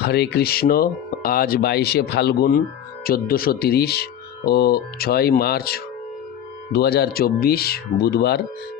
হরে কৃষ্ণ, আজ বাইশে ফাল্গুন চোদ্দোশো তিরিশ ও ছয় মার্চ দু হাজার চব্বিশ বুধবার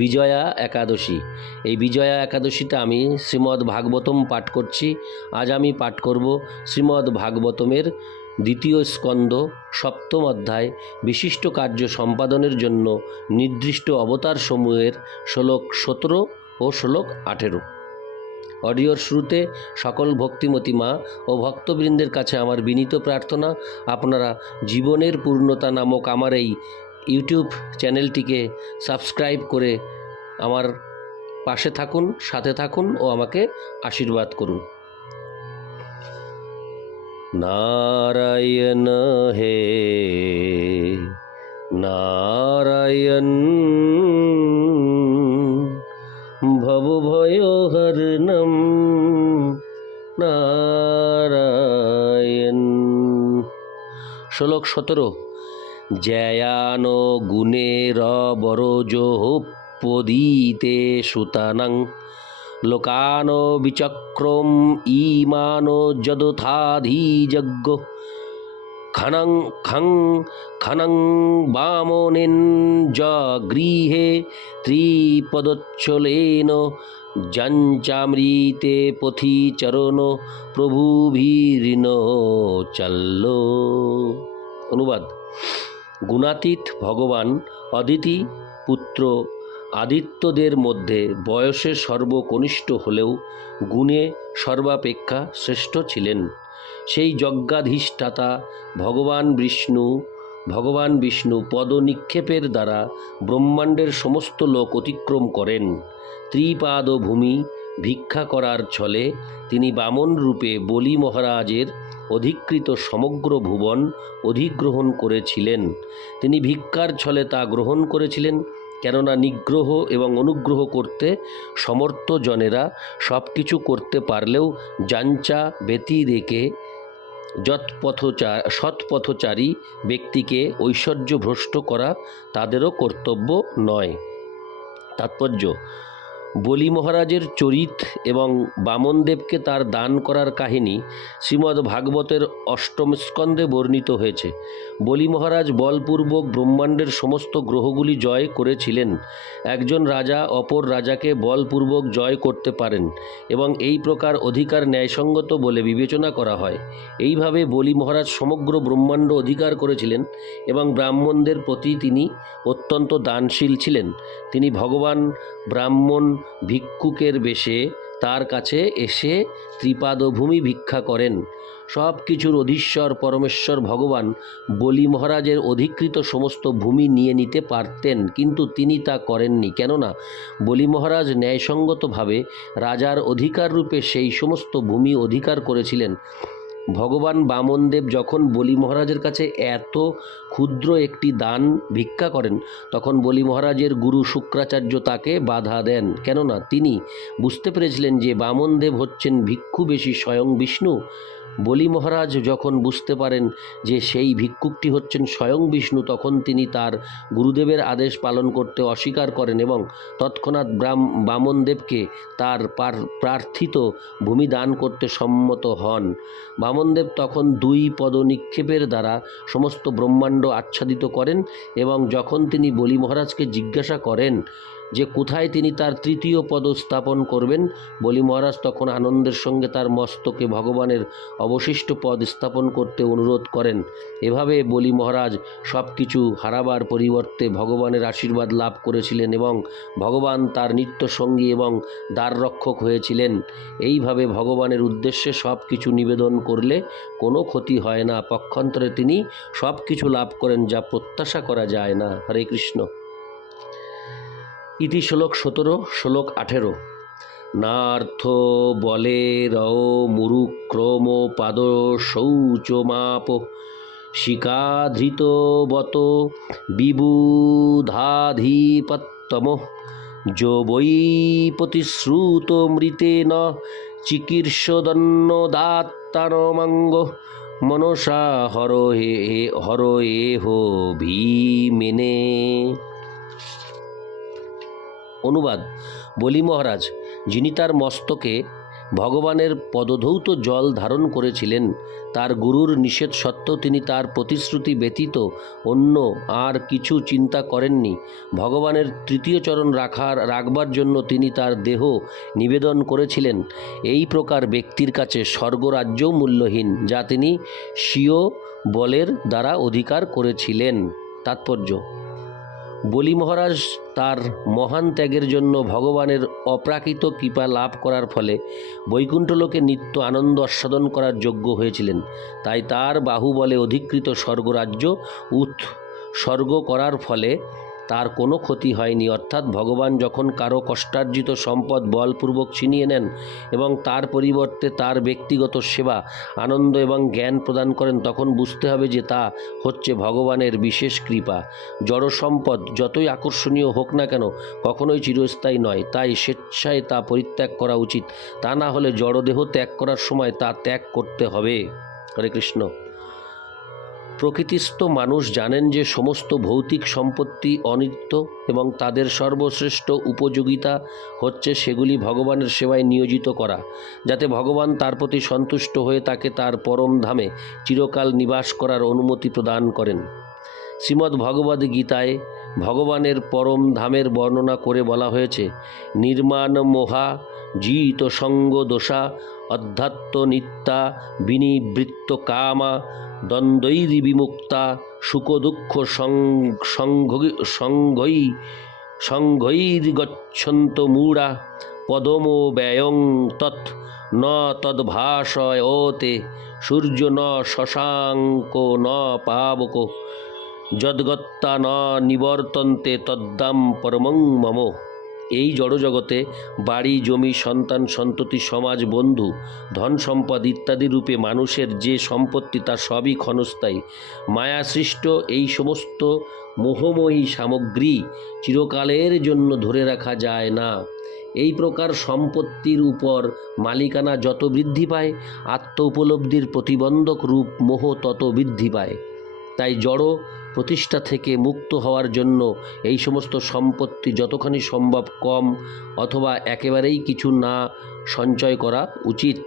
বিজয়া একাদশী। এই বিজয়া একাদশীতে আমি শ্রীমদ্ ভাগবতম পাঠ করছি। আজ আমি পাঠ করব শ্রীমদ্ ভাগবতমের দ্বিতীয় স্কন্দ সপ্তম অধ্যায়, বিশিষ্ট কার্য সম্পাদনের জন্য নির্দিষ্ট অবতার সমূহের শ্লোক সতেরো ও শ্লোক আঠেরো। অডিওর শুরুতে সকল ভক্তিমতী মা ও ভক্তবৃন্দের কাছে আমার বিনীত প্রার্থনা, আপনারা জীবনের পূর্ণতা নামক আমার এই ইউটিউব চ্যানেলটিকে সাবস্ক্রাইব করে আমার পাশে থাকুন, সাথে থাকুন ও আমাকে আশীর্বাদ করুন। নারায়ণ হে, নারায়ণ ভবভয়হরণম নারায়ণ। শ্লোক সতেরো, জ্যায়ান গুণের বরজোপদীতে সুতানাং। লোকান বিচক্রম ইমান যদথাধিযজ্ঞ। খনং খং খনং বামনেন গৃহে ত্রিপদচ্ছলেন যঞ্চামৃতে পথি চরণ প্রভুভীরিন চাল্ল। অনুবাদ। গুণাতীত ভগবান অদিতি পুত্র আদিত্যদের মধ্যে বয়সে সর্বকনিষ্ঠ হলেও গুণে সর্বাপেক্ষা শ্রেষ্ঠ ছিলেন। সেই যজ্ঞাধিষ্ঠাতা ভগবান বিষ্ণু ভগবান বিষ্ণু পদনিক্ষেপের দ্বারা ব্রহ্মাণ্ডের সমস্ত লোক অতিক্রম করেন। ত্রিপাদ ভূমি ভিক্ষা করার ছলে তিনি বামন রূপে বলি মহারাজের অধিকৃত সমগ্র ভুবন অধিগ্রহণ করেছিলেন। তিনি ভিক্ষার ছলে তা গ্রহণ করেছিলেন, কেননা নিগ্রহ এবং অনুগ্রহ করতে সমর্থ জনেরা সব কিছু করতে পারলেও যাঞ্চা ব্যতি রেখে সৎপথচারী ব্যক্তিকে ঐশ্বর্য ভ্রষ্ট করা তাদেরও কর্তব্য নয়। তাৎপর্য বলি মহারাজের চরিত এবং বামনদেবকে তার দান করার কাহিনী শ্রীমদ্ ভাগবতের অষ্টম স্কন্ধে বর্ণিত হয়েছে। বলি মহারাজ বলপূর্বক ব্রহ্মাণ্ডের সমস্ত গ্রহগুলি জয় করেছিলেন। একজন রাজা অপর রাজাকে বলপূর্বক জয় করতে পারেন এবং এই প্রকার অধিকার ন্যায়সঙ্গত বলে বিবেচনা করা হয়। এইভাবে বলি মহারাজ সমগ্র ব্রহ্মাণ্ড অধিকার করেছিলেন এবং ব্রাহ্মণদের প্রতি তিনি অত্যন্ত দানশীল ছিলেন। তিনি ভগবান ব্রাহ্মণ ভিক্ষুকের বেশে তার কাছে এসে ত্রিপাদভূমি ভিক্ষা করেন। সব কিছুর অধীশ্বর পরমেশ্বর ভগবান বলি মহারাজের অধিকৃত সমস্ত ভূমি নিয়ে নিতে পারতেন, কিন্তু তিনি তা করেননি। কেননা বলি মহারাজ ন্যায়সঙ্গতভাবে রাজার অধিকার রূপে সেই সমস্ত ভূমি অধিকার করেছিলেন। ভগবান বামনদেব যখন বলি মহারাজের কাছে এত ক্ষুদ্র একটি দান ভিক্ষা করেন, তখন বলি মহারাজের গুরু শুক্রাচার্য তাকে বাধা দেন। কেননা তিনি বুঝতে পেরেছিলেন যে বামনদেব হচ্ছেন ভিক্ষু বেশি স্বয়ং বিষ্ণু। বলি মহারাজ, যখন বুঝতে পারেন যে সেই ভিক্ষুকটি হচ্ছেন স্বয়ং বিষ্ণু, তখন তিনি তার গুরুদেবের আদেশ পালন করতে অস্বীকার করেন এবং তৎক্ষণাৎ ব্রাহ্ম বামনদেবকে তার প্রার্থিত ভূমি দান করতে সম্মত হন। বামনদেব তখন দুই পদ নিক্ষেপের দ্বারা সমস্ত ব্রহ্মাণ্ড আচ্ছাদিত করেন এবং যখন তিনি বলি মহারাজকে জিজ্ঞাসা করেন যে কোথায় তিনি তার তৃতীয় পদ স্থাপন করবেন বলি মহারাজ, তখন আনন্দের সঙ্গে তার মস্তকে ভগবানের অবশিষ্ট পদ স্থাপন করতে অনুরোধ করেন। এভাবে বলি মহারাজ সব কিছু হারাবার পরিবর্তে ভগবানের আশীর্বাদ লাভ করেছিলেন এবং ভগবান তার নিত্য সঙ্গী এবং দ্বাররক্ষক হয়েছিলেন। এইভাবে ভগবানের উদ্দেশ্যে সব কিছু নিবেদন করলে কোনো ক্ষতি হয় না। পক্ষান্তরে তিনি সব কিছু লাভ করেন, যা প্রত্যাশা করা যায় না। হরে কৃষ্ণ। ইতি শ্লোক সতেরো, শ্লোক আঠেরো। নার্থ বলে রও মুরুক্রম পাদ শৌচমাপ শিকাধৃত বত বিবুধাধিপত্তম। যো বৈ প্রতিশ্রুত মৃতেন মনসা হর হে হর এহ ভীমেনে। অনুবাদ। বলি মহারাজ, যিনি তার মস্তকে ভগবানের পদধৌত জল ধারণ করেছিলেন, তার গুরুর নিষেধ সত্ত্বেও তিনি তার প্রতিশ্রুতি ব্যতীত অন্য আর কিছু চিন্তা করেননি। ভগবানের তৃতীয় চরণ রাখার, রাখবার জন্য তিনি তার দেহ নিবেদন করেছিলেন। এই প্রকার ব্যক্তির কাছে স্বর্গরাজ্যও মূল্যহীন, যা তিনি স্বীয় বলের দ্বারা অধিকার করেছিলেন। তাৎপর্য বলি মহারাজ, তার মহান ত্যাগের জন্য ভগবানের অপ্রাকৃত কৃপা লাভ করার ফলে বৈকুণ্ঠলোকে নিত্য আনন্দ আস্বাদন করার যোগ্য হয়েছিলেন। তাই তার বাহুবলে অধিকৃত স্বর্গরাজ্য উৎ স্বর্গ করার ফলে তার কোনো ক্ষতি হয়নি। অর্থাৎ ভগবান যখন কারও কষ্টার্জিত সম্পদ বলপূর্বক ছিনিয়ে নেন এবং তার পরিবর্তে তার ব্যক্তিগত সেবা, আনন্দ এবং জ্ঞান প্রদান করেন, তখন বুঝতে হবে যে তা হচ্ছে ভগবানের বিশেষ কৃপা। জড় সম্পদ যতই আকর্ষণীয় হোক না কেন, কখনোই চিরস্থায়ী নয়। তাই স্বেচ্ছায় তা পরিত্যাগ করা উচিত। তা না হলে জড়দেহ ত্যাগ করার সময় তা ত্যাগ করতে হবে। হরে কৃষ্ণ। প্রকৃতিস্থ মানুষ জানেন যে সমস্ত ভৌতিক সম্পত্তি অনিত্য এবং তাদের সর্বশ্রেষ্ঠ উপযোগিতা হচ্ছে সেগুলি ভগবানের সেবায় নিয়োজিত করা, যাতে ভগবান তার প্রতি সন্তুষ্ট হয়ে তাকে তার পরম ধামে চিরকাল নিবাস করার অনুমতি প্রদান করেন। শ্রীমদ্ ভগবদ গীতায় ভগবানের পরম ধামের বর্ণনা করে বলা হয়েছে, নির্মাণ মোহা, জিত সঙ্গ দোষা অধ্যাত্ম নিত্যা বিনিবৃত্ত কামা দ্বন্দ্বৈরি বিমুক্তা সুখ দুঃখ সংঘই সংঘৈর্গচ্ছন্ত মূঢ়া পদমো ব্যয়ং তৎ ন তদ্ভাসয়তে সূর্য ন শশাঙ্ক ন পাবক যদ্গত্তা ন নিবর্তন্তে তদ্দাম পরমং মম। এই জড়জগতে বাড়ি, জমি, সন্তান, সন্ততি, সমাজ, বন্ধু, ধন সম্পদ ইত্যাদি রূপে মানুষের যে সম্পত্তি তা সবই ক্ষণস্থায়ী। মায়াসৃষ্ট এই সমস্ত মোহময়ী সামগ্রী চিরকালের জন্য ধরে রাখা যায় না। এই প্রকার সম্পত্তির উপর মালিকানা যত বৃদ্ধি পায় আত্ম উপলব্ধির প্রতিবন্ধক রূপ মোহ তত বৃদ্ধি পায়। তাই জড় প্রতিষ্ঠা থেকে মুক্ত হওয়ার জন্য এই সমস্ত সম্পত্তি যতখানি সম্ভব কম অথবা একেবারেই কিছু না সঞ্চয় করা উচিত।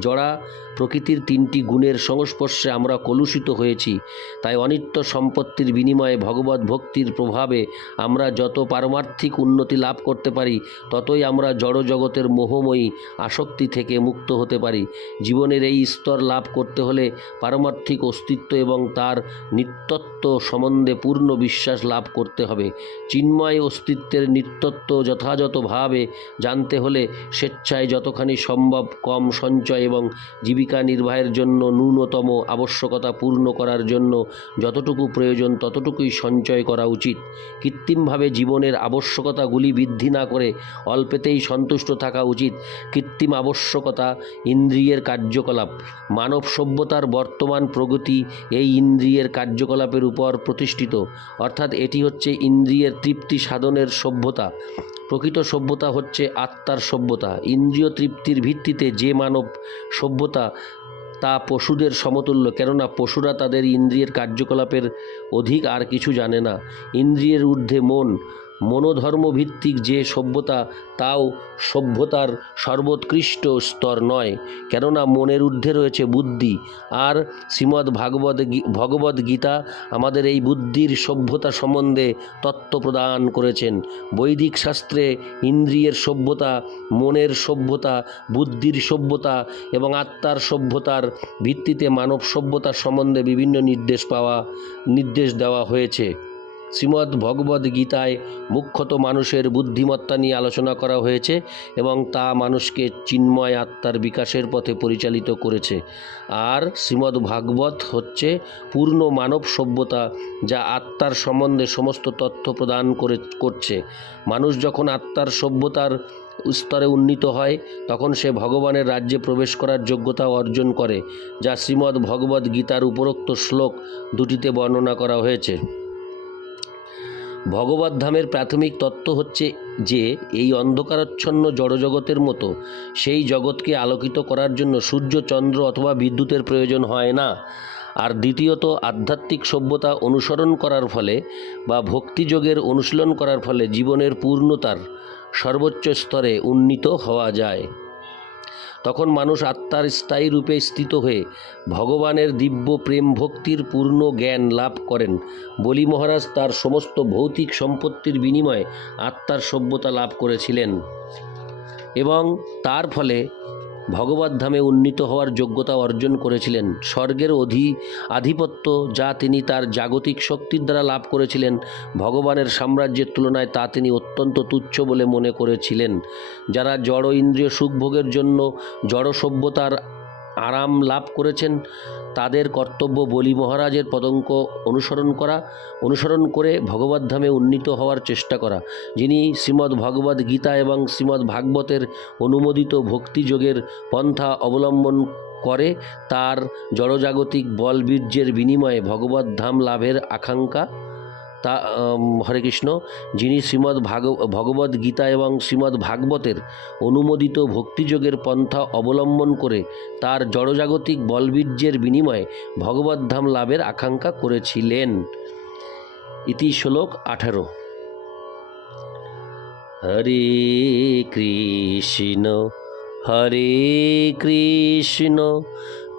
জড়া প্রকৃতির তিনটি গুণের সংস্পর্শে আমরা কলুষিত হয়েছি, তাই অনিত্য সম্পত্তির বিনিময়ে ভগবত ভক্তির প্রভাবে আমরা যত পারমার্থিক উন্নতি লাভ করতে পারি, ততই আমরা জড় জগতের মোহময়ী আসক্তি থেকে মুক্ত হতে পারি। জীবনের এই স্তর লাভ করতে হলে পারমার্থিক অস্তিত্ব এবং তার নিত্যত্ব সম্বন্ধে পূর্ণ বিশ্বাস লাভ করতে হবে। চিন্ময় অস্তিত্বের নিত্যত্ব যথাযথভাবে জানতে হলে স্বেচ্ছায় যতখানি সম্ভব কম সঞ্চয় এবং জীবিকা নির্বাহের জন্য ন্যূনতম আবশ্যকতা পূর্ণ করার জন্য যতটুকু প্রয়োজন ততটুকুই সঞ্চয় করা উচিত। কৃত্রিমভাবে জীবনের আবশ্যকতাগুলি বৃদ্ধি না করে অল্পেতেই সন্তুষ্ট থাকা উচিত। কৃত্রিম আবশ্যকতা ইন্দ্রিয়ের কার্যকলাপ। মানব সভ্যতার বর্তমান প্রগতি এই ইন্দ্রিয়ের কার্যকলাপের উপর প্রতিষ্ঠিত। অর্থাৎ এটি হচ্ছে ইন্দ্রিয়ের তৃপ্তি সাধনের সভ্যতা। প্রকৃত সভ্যতা হচ্ছে আত্মার সভ্যতা। ইন্দ্রিয় তৃপ্তির ভিত্তিতে যে মানব সভ্যতা, তা পশুদের সমতুল্য। কেননা পশুরা তাদের ইন্দ্রিয়ের কার্যকলাপের অধিক আর কিছু জানে না। ইন্দ্রিয়ের ঊর্ধ্বে মন মনোধর্ম ভিত্তিক যে সভ্যতা, তাও সভ্যতার সর্বোৎকৃষ্ট স্তর নয়। কেননা মনের ঊর্ধ্বে রয়েছে বুদ্ধি। আর শ্রীমদ্ ভাগবত ভগবদ গীতা আমাদের এই বুদ্ধির সভ্যতা সম্বন্ধে তত্ত্ব প্রদান করেছেন। বৈদিক শাস্ত্রে ইন্দ্রিয়ের সভ্যতা, মনের সভ্যতা, বুদ্ধির সভ্যতা এবং আত্মার সভ্যতার ভিত্তিতে মানব সভ্যতা সম্বন্ধে বিভিন্ন নির্দেশ পাওয়া, নির্দেশ দেওয়া হয়েছে। শ্রীমদ্ ভগবদ গীতায় মুখ্যত মানুষের বুদ্ধিমত্তা নিয়ে আলোচনা করা হয়েছে এবং তা মানুষকে চিন্ময় আত্মার বিকাশের পথে পরিচালিত করেছে। আর শ্রীমদ্ ভাগবত হচ্ছে পূর্ণ মানব সভ্যতা যা আত্মার সম্বন্ধে সমস্ত তথ্য প্রদান করে, করছে। মানুষ যখন আত্মার সভ্যতার স্তরে উন্নীত হয়, তখন সে ভগবানের রাজ্যে প্রবেশ করার যোগ্যতা অর্জন করে, যা শ্রীমদ্ ভগবদ গীতার উপরোক্ত শ্লোক দুটিতে বর্ণনা করা হয়েছে। ভগবত ধামের প্রাথমিক তত্ত্ব হচ্ছে যে, এই অন্ধকারাচ্ছন্ন জড়জগতের মতো সেই জগৎকে আলোকিত করার জন্য সূর্য, চন্দ্র অথবা বিদ্যুতের প্রয়োজন হয় না। আর দ্বিতীয়ত, আধ্যাত্মিক সভ্যতা অনুসরণ করার ফলে বা ভক্তিযোগের অনুশীলন করার ফলে জীবনের পূর্ণতার সর্বোচ্চ স্তরে উন্নীত হওয়া যায়। তখন মানুষ আত্মার স্থায়ী রূপে স্থিত হয়ে ভগবানের দিব্য প্রেম ভক্তির পূর্ণ জ্ঞান লাভ করেন। বলি মহারাজ তার সমস্ত ভৌতিক সম্পত্তির বিনিময়ে আত্মার সভ্যতা লাভ করেছিলেন। এবং তার ফলে ভগবত ধামে উন্নীত হওয়ার যোগ্যতা অর্জন করেছিলেন। স্বর্গের অধি, আধিপত্য যা তিনি তার জাগতিক শক্তির দ্বারা লাভ করেছিলেন, ভগবানের সাম্রাজ্যের তুলনায় তা তিনি অত্যন্ত তুচ্ছ বলে মনে করেছিলেন। যারা জড় ইন্দ্রিয় সুখভোগের জন্য জড় সভ্যতার আরাম লাভ করেছেন, তাদের কর্তব্য বলি মহারাজের পদঙ্ক অনুসরণ করা, অনুসরণ করে ভগবত ধামে উন্নীত হওয়ার চেষ্টা করা, যিনি শ্রীমদ্ ভগবদ গীতা এবং শ্রীমদ্ ভাগবতের অনুমোদিত ভক্তিযোগের পন্থা অবলম্বন করে, তার জড়জাগতিক বলবীর্যের বিনিময়ে ভগবত ধাম লাভের আকাঙ্ক্ষা তা হরে কৃষ্ণ, যিনি শ্রীমদ্ ভাগ, ভগবদ গীতা এবং শ্রীমদ্ ভাগবতের অনুমোদিত ভক্তিযোগের পন্থা অবলম্বন করে তার জড়জাগতিক বলবীর্যের বিনিময়ে ভগবত ধাম লাভের আকাঙ্ক্ষা করেছিলেন। ইতি শ্লোক আঠারো। হরে কৃষ্ণ হরে কৃষ্ণ